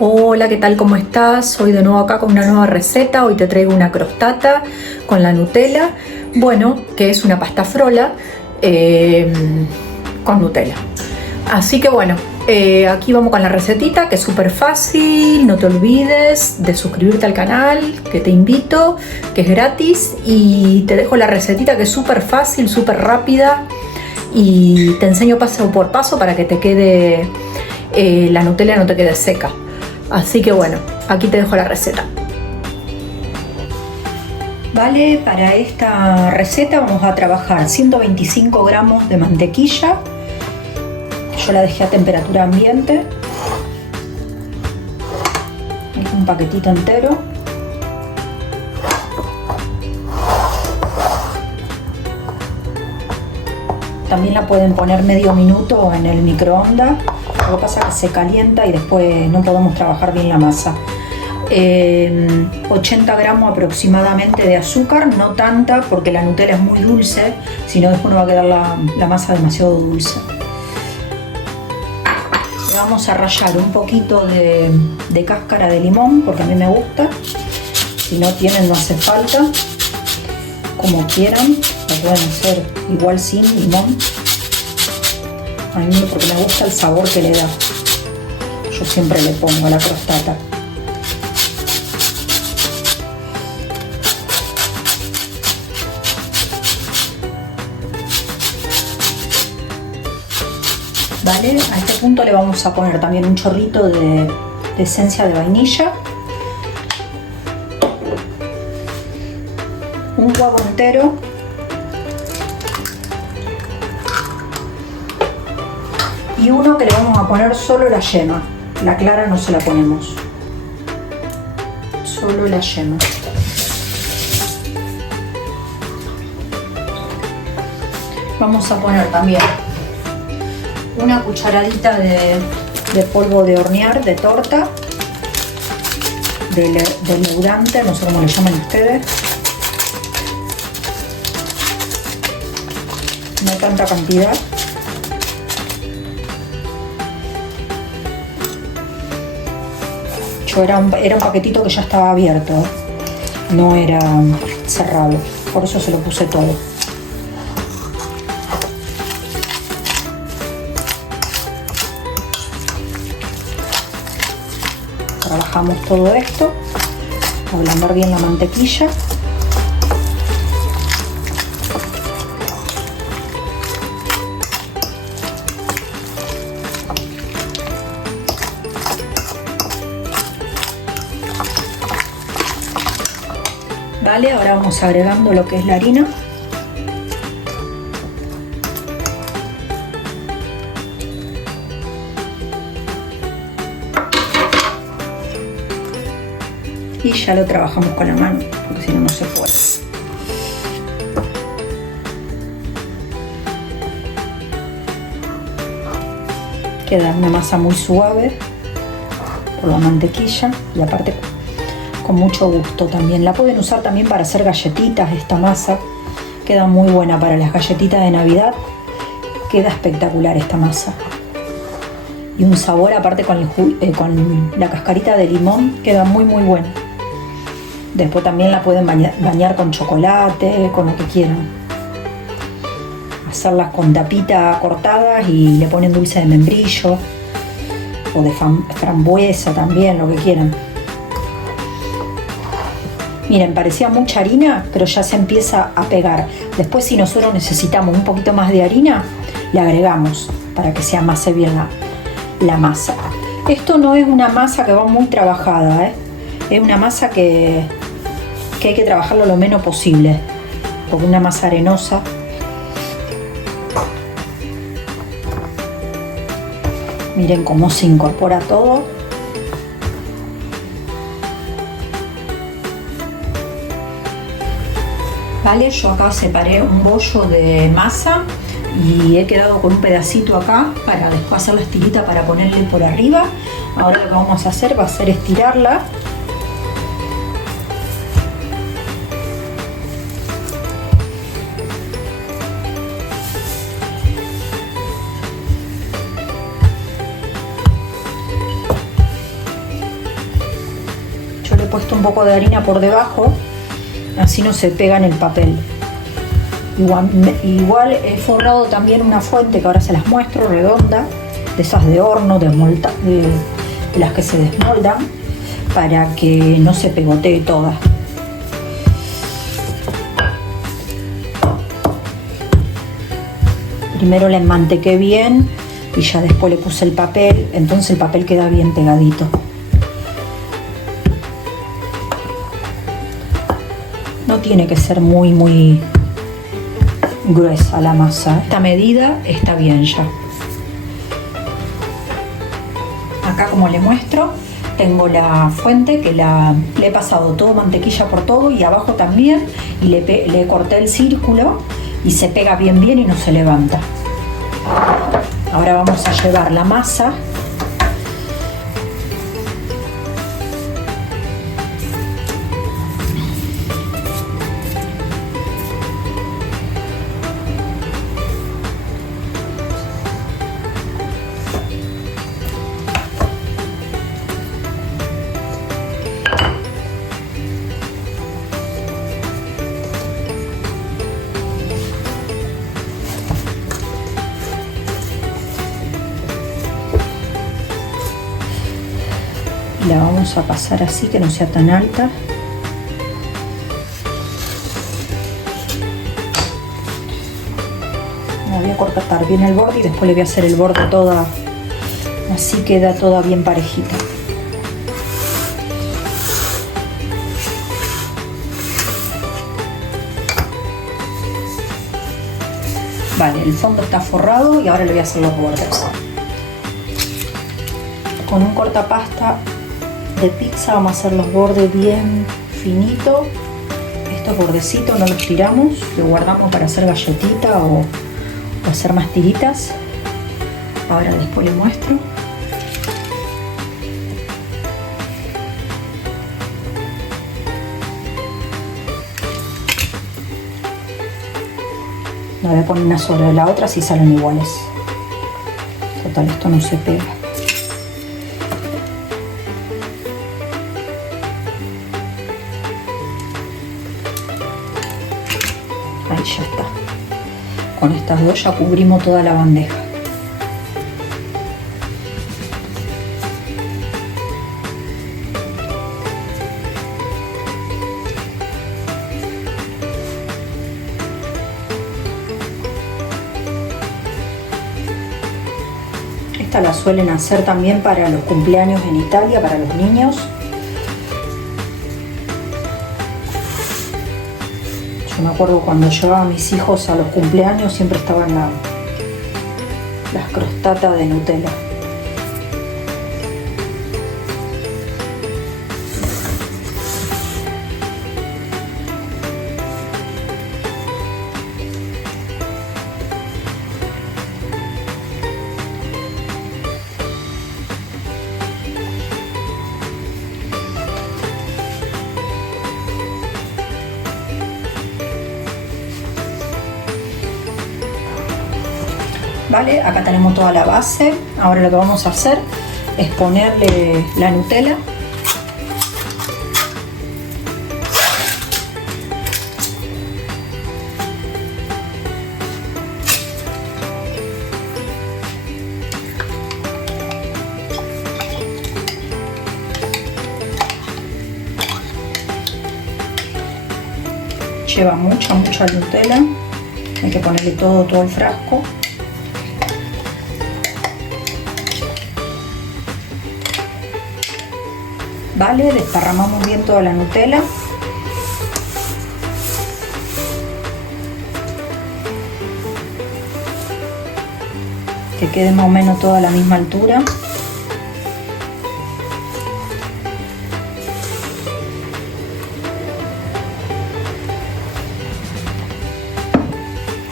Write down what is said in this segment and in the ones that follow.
Hola, ¿qué tal? ¿Cómo estás? Hoy de nuevo acá con una nueva receta. Hoy te traigo una crostata con la Nutella, bueno, que es una pasta frola con Nutella. Así que bueno, aquí vamos con la recetita, que es súper fácil. No te olvides de suscribirte al canal, que te invito, que es gratis. Y te dejo la recetita, que es súper fácil, súper rápida. Y te enseño paso por paso para que te quede, la Nutella no te quede seca. Así que bueno, aquí te dejo la receta. Vale, para esta receta vamos a trabajar 125 gramos de mantequilla. Yo la dejé a temperatura ambiente. Un paquetito entero. También la pueden poner medio minuto en el microondas. Lo que pasa es que se calienta y después no podemos trabajar bien la masa. 80 gramos aproximadamente de azúcar, no tanta porque la Nutella es muy dulce, sino después nos va a quedar la masa demasiado dulce. Le vamos a rallar un poquito de cáscara de limón porque a mí me gusta. Si no tienen, no hace falta. Como quieran, lo pueden hacer igual sin limón. A mí porque me gusta el sabor que le da. Yo siempre le pongo a la crostata. Vale, a este punto le vamos a poner también un chorrito de esencia de vainilla. Un huevo entero. Y uno que le vamos a poner solo la yema. La clara no se la ponemos. Solo la yema. Vamos a poner también una cucharadita de polvo de hornear, de torta. De leudante, no sé cómo le llaman ustedes. No tanta cantidad. Era un paquetito que ya estaba abierto, no era cerrado, por eso se lo puse todo. Trabajamos todo esto, ablandar bien la mantequilla. Vale, ahora vamos agregando lo que es la harina. Y ya lo trabajamos con la mano, porque si no, no se puede. Queda una masa muy suave por la mantequilla y aparte con mucho gusto también. La pueden usar también para hacer galletitas. Esta masa queda muy buena para las galletitas de Navidad. Queda espectacular esta masa. Y un sabor aparte con la cascarita de limón queda muy bueno. Después también la pueden bañar con chocolate, con lo que quieran. Hacerlas con tapita cortadas y le ponen dulce de membrillo o de frambuesa también, lo que quieran. Miren, parecía mucha harina, pero ya se empieza a pegar. Después, si nosotros necesitamos un poquito más de harina, le agregamos para que se amase bien la masa. Esto no es una masa que va muy trabajada, es una masa que hay que trabajarlo lo menos posible, porque una masa arenosa. Miren cómo se incorpora todo. Vale, yo acá separé un bollo de masa y he quedado con un pedacito acá para después hacer la estirita para ponerle por arriba. Ahora lo que vamos a hacer va a ser estirarla. puesto un poco de harina por debajo, así no se pega en el papel. Igual he forrado también una fuente que ahora se las muestro, redonda, de esas de horno, de las que se desmoldan, para que no se pegotee toda. Primero la enmantequé bien y ya después le puse el papel, entonces el papel queda bien pegadito. No tiene que ser muy gruesa la masa. Esta medida está bien ya. Acá, como le muestro, tengo la fuente que le he pasado todo mantequilla por todo y abajo también, y le corté el círculo y se pega bien y no se levanta. Ahora vamos a llevar la masa . La vamos a pasar así, que no sea tan alta. La voy a cortar bien el borde y después le voy a hacer el borde toda, así queda toda bien parejita. Vale, el fondo está forrado y ahora le voy a hacer los bordes. Con un cortapasta de pizza vamos a hacer los bordes bien finitos. Estos bordecitos no los tiramos, los guardamos para hacer galletita o hacer más tiritas. Ahora después les muestro. La voy a poner una sobre la otra si salen iguales. Total, esto no se pega. Ahí ya está. Con estas dos ya cubrimos toda la bandeja. Esta la suelen hacer también para los cumpleaños en Italia, para los niños. Yo me acuerdo cuando llevaba a mis hijos a los cumpleaños, siempre estaban las crostatas de Nutella. Vale, acá tenemos toda la base. Ahora lo que vamos a hacer es ponerle la Nutella. Lleva mucha Nutella. Hay que ponerle todo el frasco. Vale, desparramamos bien toda la Nutella. Que quede más o menos toda a la misma altura.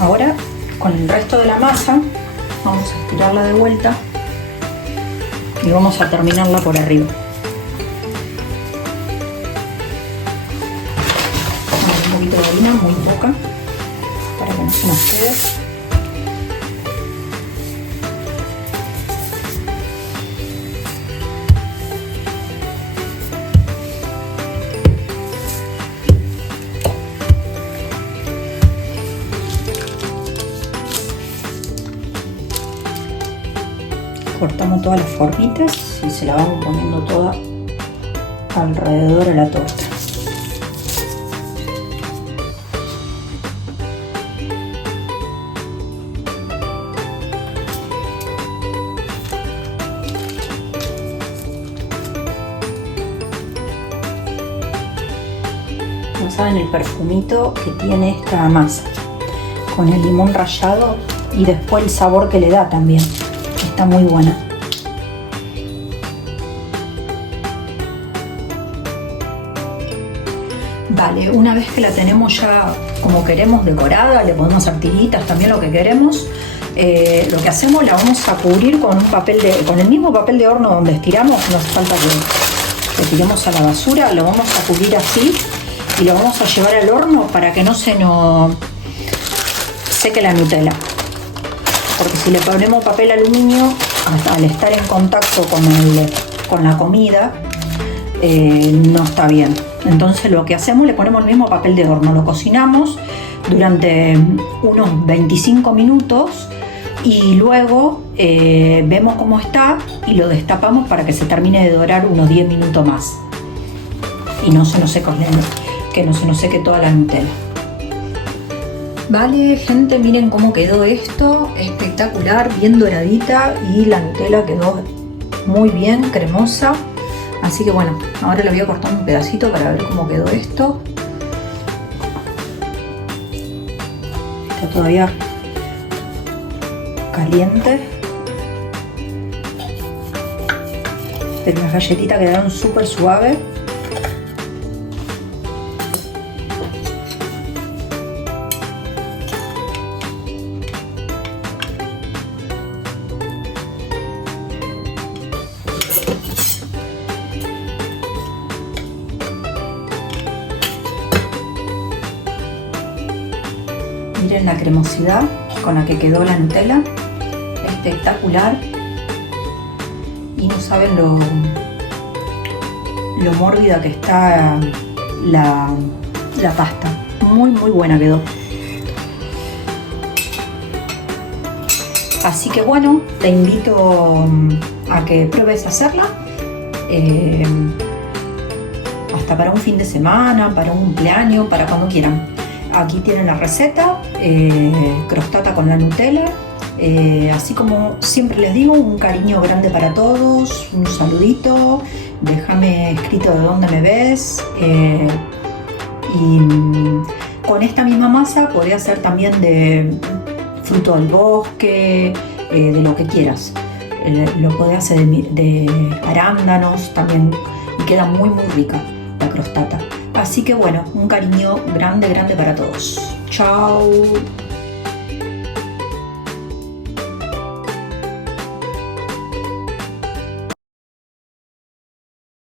Ahora, con el resto de la masa, vamos a estirarla de vuelta y vamos a terminarla por arriba. Un poquito de harina, muy poca, para que no se nos quede. cortamos todas las formitas y se la vamos poniendo toda alrededor de la torta. No saben el perfumito que tiene esta masa con el limón rallado y después el sabor que le da también. Está muy buena. Vale, una vez que la tenemos ya como queremos decorada, le podemos hacer tiritas, también lo que queremos. Lo que hacemos, la vamos a cubrir con con el mismo papel de horno donde estiramos. No hace falta que lo tiremos a la basura, lo vamos a cubrir así y lo vamos a llevar al horno para que no se nos seque la Nutella, porque si le ponemos papel aluminio al estar en contacto con la comida no está bien. Entonces lo que hacemos, le ponemos el mismo papel de horno, lo cocinamos durante unos 25 minutos y luego vemos cómo está y lo destapamos para que se termine de dorar unos 10 minutos más y no se nos seque, que no se nos seque toda la Nutella. Vale, gente, miren cómo quedó esto, espectacular, bien doradita y la Nutella quedó muy bien, cremosa. Así que bueno, ahora le voy a cortar un pedacito para ver cómo quedó esto. Está todavía caliente, pero las galletitas quedaron súper suaves. Miren la cremosidad con la que quedó la Nutella, espectacular, y no saben lo mórbida que está la pasta, muy buena quedó. Así que bueno, te invito a que pruebes a hacerla, hasta para un fin de semana, para un cumpleaños, para cuando quieran. Aquí tienen la receta, crostata con la Nutella. Así como siempre les digo, un cariño grande para todos, un saludito, déjame escrito de dónde me ves. Y con esta misma masa podés hacer también de fruto del bosque, de lo que quieras. Lo podés hacer de arándanos también y queda muy rica la crostata. Así que bueno, un cariño grande para todos. Chao.